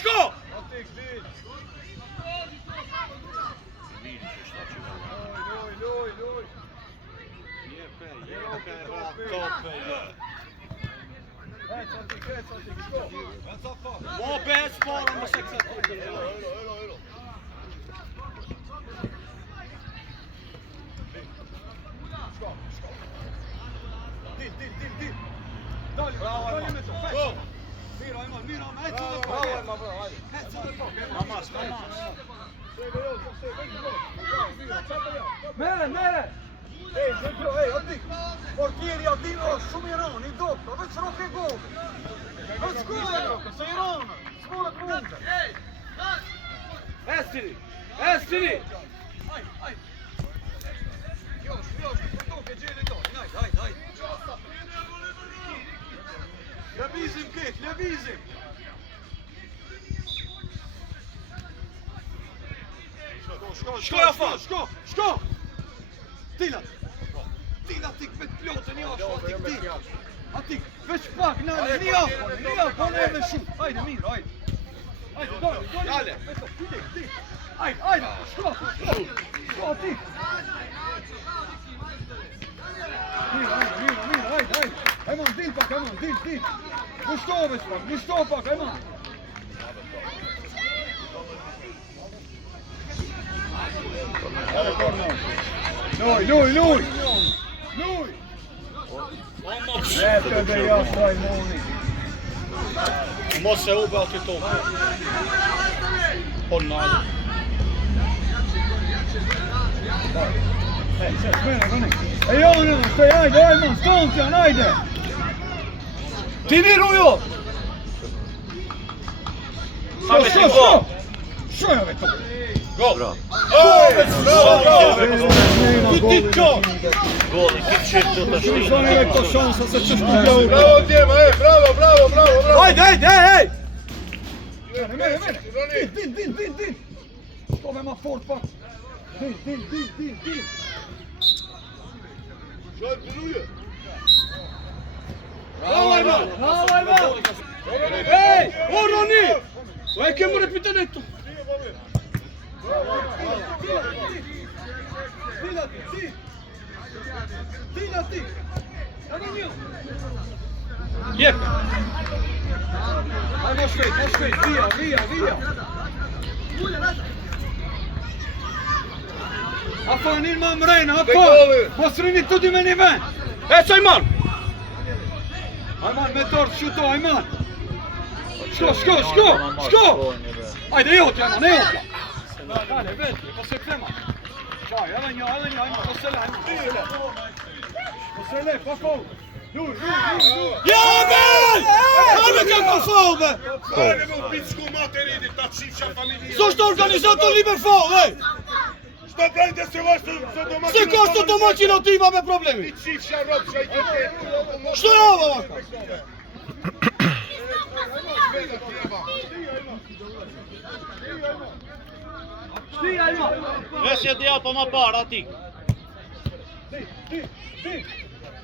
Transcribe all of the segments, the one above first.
Shko! Loj. Mo bez fara më se këtë. Dil. Bravo Ajman. Mira Ajman. Bravo Ajman, bravo. Mamas. Mere. Ej, aty. Portieri Aldino shumë i rënë, i doktor, veç roke gol. Veç gol, se i rënë. S'mola krunde. Estini. Aj. Josh, toke gjeli to. Hajde. Lëvizim. Shko Afan, shko. Tila tik me të plotën, një atik, veç pak, një afon e me shumë. Hajde, mirë, hajde, dole, hajde, shko, atik. Mirë, hajde, Ajman, dil pak, dil. Gushto pak, Ajman. Luj! Nefte dhe jashtë Ajmoni. Mos e ube ati tokë. Po nalë. Smene. E janë, staj, hajde, Ajman, stonë që janë, hajde. Ti miru jo. Shko, vetë. Gol! Bravo! Ti qo! Gol, ti qirë të të shtinë. Shuzoni e këto shansa se që shtu gjohë. Bravo Djema, bravo! Hajde! Mene! Dil! Shko me ma fort pak. Dil! Shoj përuje! Bravo Ajman! Ej! O Roni! O e kemë repitën e këtu. Dila ti. Jep. Aj më shpejt, via. Afanin ma mrejnë, mos rini tuti me një ven. Ec Ajman. Ajman me dorë shuto, Ajman. Shko. Ajde, jotja, Ajman. Dale, veti, po se krema. Qaj, edhe një, Ajman, po se le, pako. Luj. Ja, bel! Hajme që ka fau, be! Hajme me u pitë shku materini, ta qifësha familie. So shtë organizator liber fau, ej! Shto prejnë se vashtë së domaçino. Si ka shtë domaçino ti ima me problemi? Ti qifësha ropë që i këtë. Shtë java, vaka? Shti, Ajman! Vesje dhja po ma parë, ati. Ti!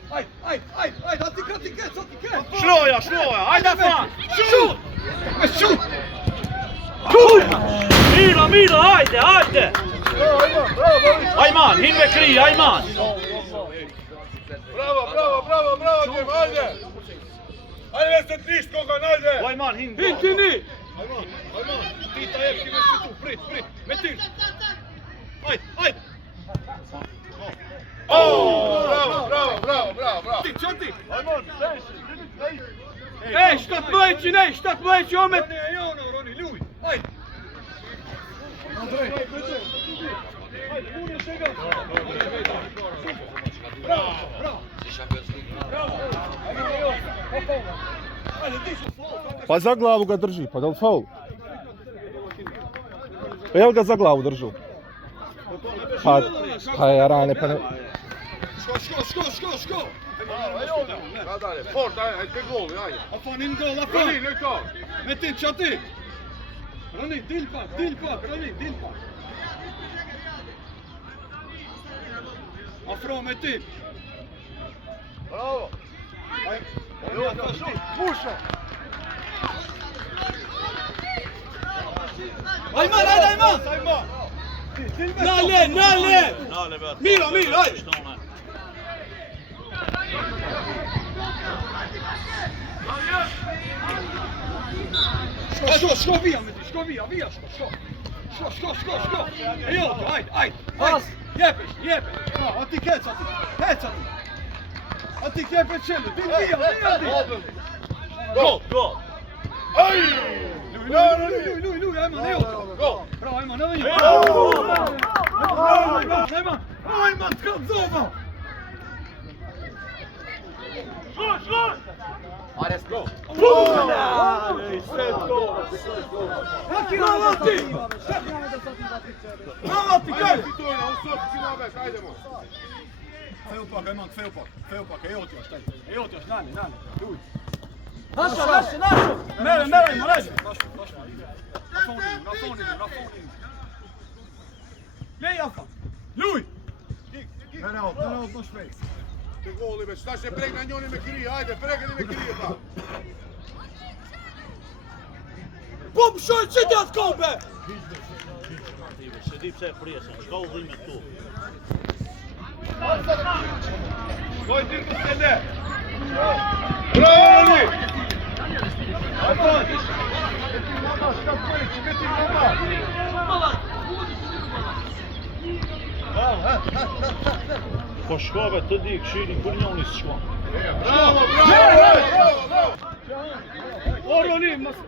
Ajde, atik! Shloja, hajde Afan! Shut! Mira, hajde! Ajman, hin me kri, Ajman! Bravo, Djema, hajde! Hajde se të nishtë kokan, hajde! Ajman, hin Tini! Ajman, ti ta jep kime shqytu, prit, me tir! Hajde! Bravo! Ti! Ajman, Ej, 17 mëjqi omet! Roni, luj! Hajde! Bravo! Pa za glavu ga drži, pa da li faul? Pa ja ga za glavu držu. Pa je rane, pa ne... Shko! Ja dalje, fort, ajde, te gol, ajde. Afanin gol, Roni, ne kao. Me ti, qa ti? Roni, dil pak, Roni, dil pak. Pro me ti. Bravo. Musha. Ajman, hajde Ajman! Nale! Nale be atë. Mira, hajde! Shtone. Shko via me ti, shko via, shko. E jo, hajde. Pas! Jepesh. Ati keç ati. Ati kepe qëllë. Ti via ti. Go! Aj! Luj, Ajman, e jo. Bravo, Ajman, edhe një. Ajman, t'ka zova! Shut! Let's go. Bravo ti, kaj! Ktheu pak, Ajman, ktheu pak. E joti është, nani. Luj. Nasho! Mere, Ajman. Rafonin. Lej, Afa. Luj! Në shpejt. Të golli me, qëta që prek në njoni me kri, hajde, prekeni me kri e ta. Po më shojnë që t'ja t'kombe! Se di pse e presën, shka u dhime tu. Shkoj ti të stene! Bravo! Po shkove të di këshirin, kur njoni s'shkon. Bravo! Oronim, mos...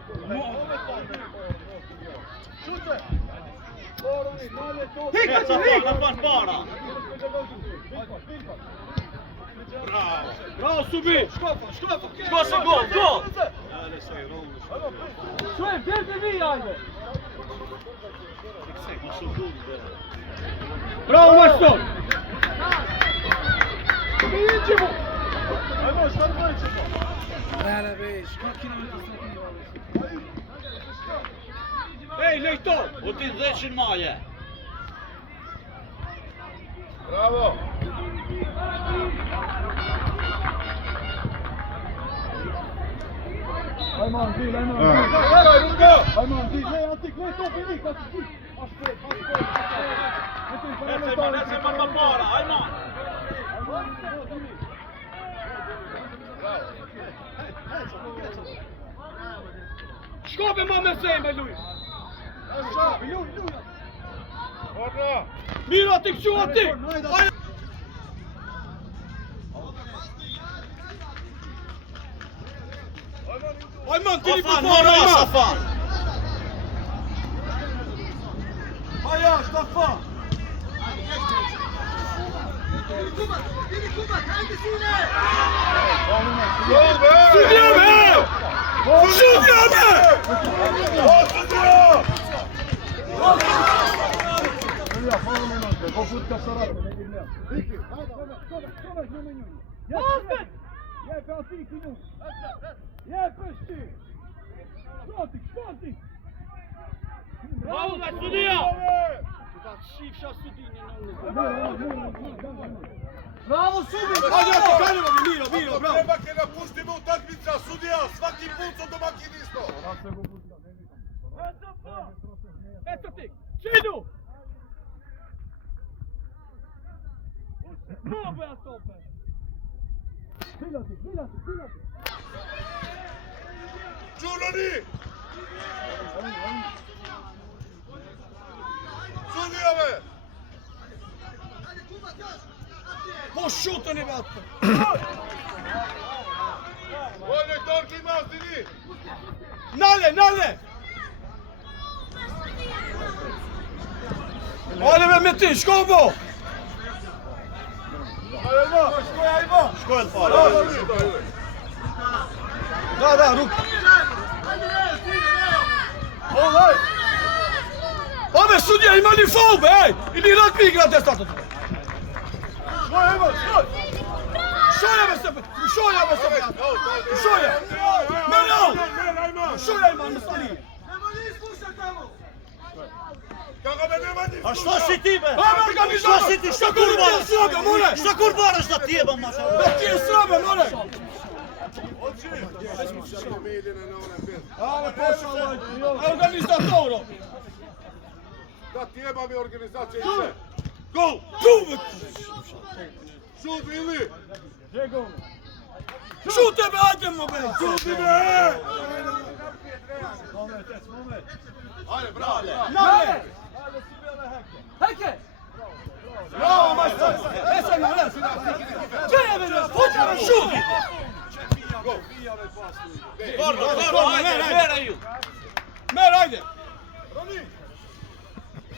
Hika që hik! Në fan para! Bravo, Subi! Shko se gol! Shkoj, vjen të vi, ajde! Bravo, Mashton! Ej, lejto! O ti dheqin maje! Bravo! Ajman, dil, Ajman, ati klej topi nik, ati. Ece man më para, Ajman! Shkope ma me zembe, luj! Orna! Mira ti këqu ati! Ajman, ti li për fara, Ajman! Safan! Aja, Stafan! Bravo da studia! Bravo, Subi! Miro, bravo! Treba che la pustimo utakmica, sudija, svaki put su domaćinisto. Eto ti, čidu! Probe ja stope! Pilati! Đurani! Sudija me! Po šutani, brate! Bolje torki imaš ti ni! Nale! Ajde me ti, shko bo! Shkoj të para! Da, ruk! Ove, sudja, ima një faul, be, ej! I një rat migra të statët! Shoja me se! Shoja, Ajman, më stari! Kako me nema ti? A šta si ti be? Ajme organizator! Šta si ti? Šta Kako ti je srabe, more? Šta kurbaraš da ti jebam ma sad? Da ti je srabe, more? Ale posao, organizatoro! Da ti jebam je organizacija i sve. Gol! Tu! Šut ili? Šute be, ajdemo be! Šuti be! Ajde, bravo! Nale! Heke! Bravo, majstor! Esen na les! Gdje je mene? Hoćemo šut! Gordo, ajde, veraju! Mer, ajde!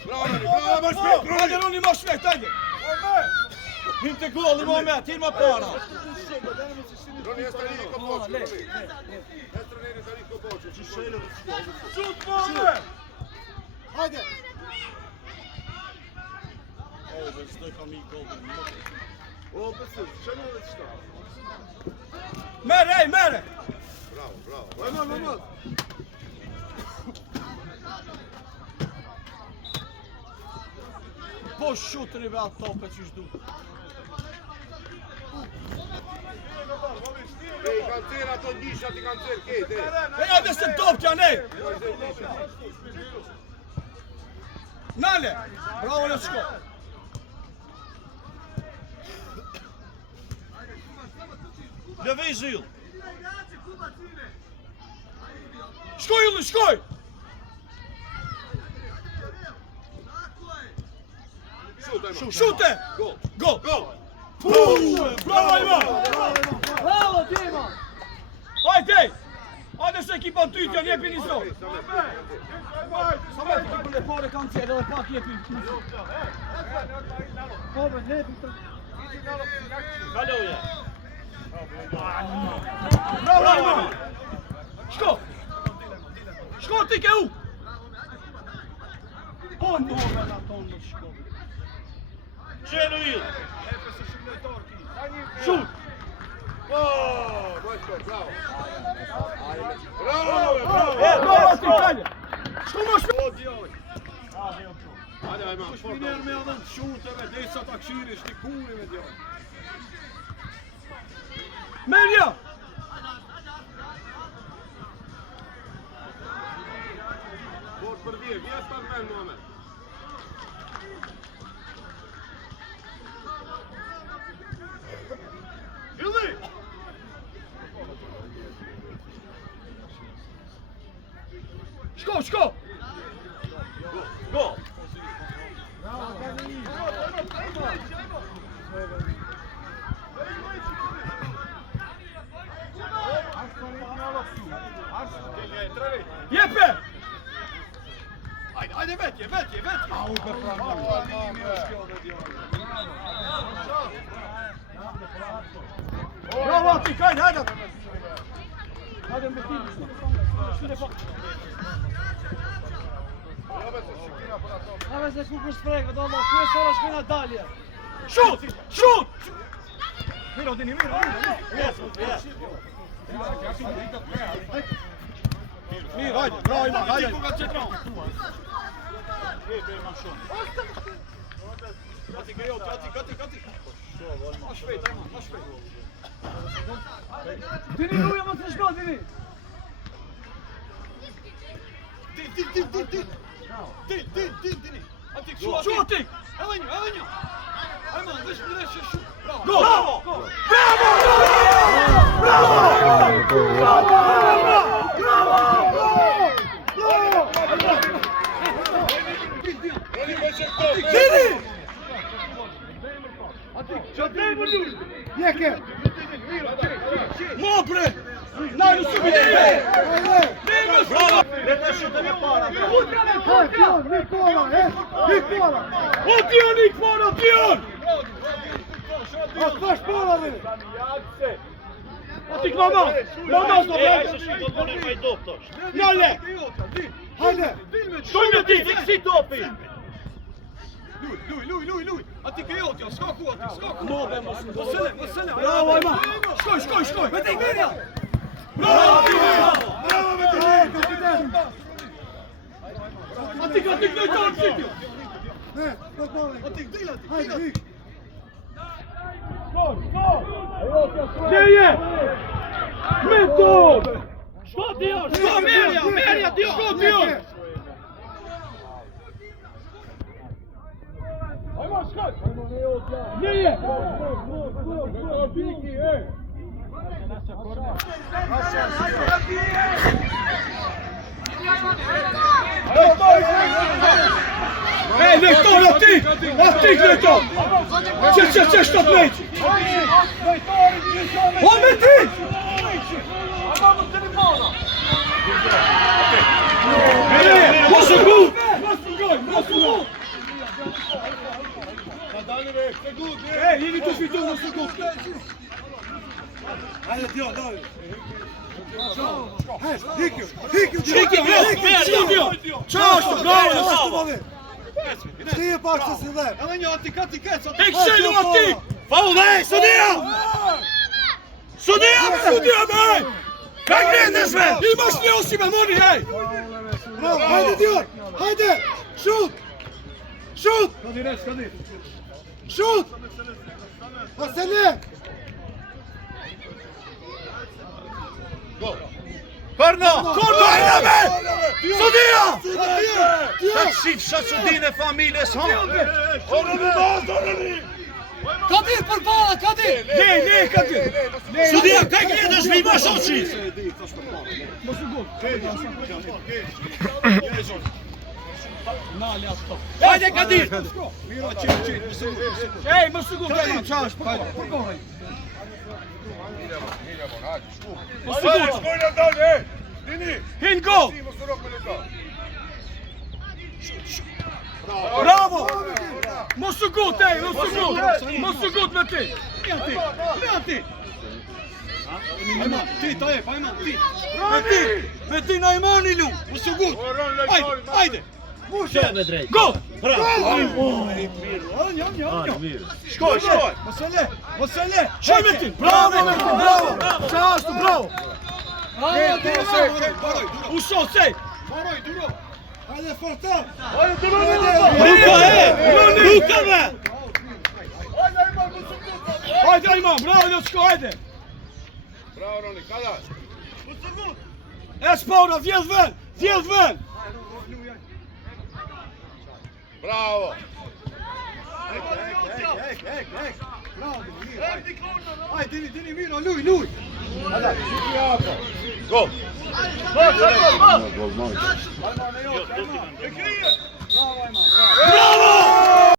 Bravo, Roni, bravo, maš pet, Ajde, Roni, maš vekt, ajde! Inte gol i moment, till med para! Roni, jeste li niko počeo, Roni? Jeste li niko niko počeo? Šut, more! Hajde! Opet se, čemu već šta? Mere, ej, mere! Bravo, bravo. Ajmo. Po šutri be, ato opet ćeš du. Ej, kancera, to njisha ti kancer, kejt, ej. Ej, ajde se topća, ne! Nale! Bravo, Lječko! Lëviz yll! Shkoj, Ylli, shkoj! Šute! Gol! Gol! Gol! Bravo, Ivan! Bravo, ti, Ivan! Ajde! Ajde se ekipan tytja, lijepi një zdo! Sa me të këpër e pare kanë qede dhe pak lijepi një zdo! Ove, lijepi të... Kaloja! Bravo, Ivan! Shko! Shko ti ke u! Po nove në tonë në shko! Qenu yll! Šut! Oh, majstor, bravo! Bravo ti, Kalje! Shko më shko! Ajde, ajma, Shpiner me adhën shuteve, desa ta këshiri, shtikuri me djallë. Merja! Bort për dje, vjetë për men, Mohamed. Ylli! Shko, shko! Gol! Jepe! Ajde, vetje! Au, për Bravo ti, Kalje, hajde! Hajde me ti, shkine pak! Ave se ku sprega, do Allah, kjo sora shkojna dalje. Šut! Šut! Miro, Dini, miro! Miro, hajde, bravo ima, hajde! Gati, gati! Ma shpejt, ajma, ma shpejt. Dini ruja më të shko, Dini. Dini! Ati këshu, Šuti! Edhe një! Ajma, vesh shu! Bravo! Bravo! Roni, veç e këto! Dini! Jeke! Mo bre! Najdu su mi Dini! Bravo! Lete shute me para! O Nik para, Dion! Atik mama! Mama sto Ej, bre! se shi do boni me doktor! Nale! Hajde! Shkoj me ti, fiksi topi! Luj! Ati ke jotja, s'ka ku ati, s'ka ku! Mo be mos! Vësële! Bravo, Ajma! Shkoj! Me te mirja! Bravo, Dini! Bravo me te mirja! Atik, lojtar sitju! Ne, atik, dila ti. Hajde, ik. Gdje je? Meto! Što ti još? Što Merja, ti još? Što ti još? Gdje je? Ej, Lektor, atik, Lektor! Če, što pleći? Ome ti! Mosu gol! Ej, idi tu svitu, mosu gol! Hajde, Dio, daj. Čašto, bravo! Ti je pak što si lep. Evo njo, atik. Tek šelju, atik! Faul, ej, sudija! Sudija, ej! Kaj gledeš me? Imaš li osime, moni, ej! Bravo, hajde, Dio, hajde. Šut. Šut. Vaselje. Korno! Korno me! Sudija! Dio. Sad shifsha sudine familjes, ha? Kadir për para, Kadir! Ne, Kadir! Sudija, kaj gledaš mi imaš oči? Hajde, Kadir! Ej, mosu gol, daj, čaš, përkohaj! Mosu gol! Hin gol! Bravo! Mosu gol, ej, mosu gol me ti! Ne ti! Ajman, ti, Tajep, ajman, ti! Me ti, Najman ilu! Mosu gol! Ajde! Gol! Shkoj! Vaselje! Qaj me ti! Bravo! Často, bravo! Ušao, sej! Hajde, forta. Luka me! Hajde, Ajman, bravo, Ljotsko, hajde! Bravo, Roni, kada? Paura, vjedh ven! Bravo! Bravo, hajde, Dini, Miro, luj! Gol! Bravo!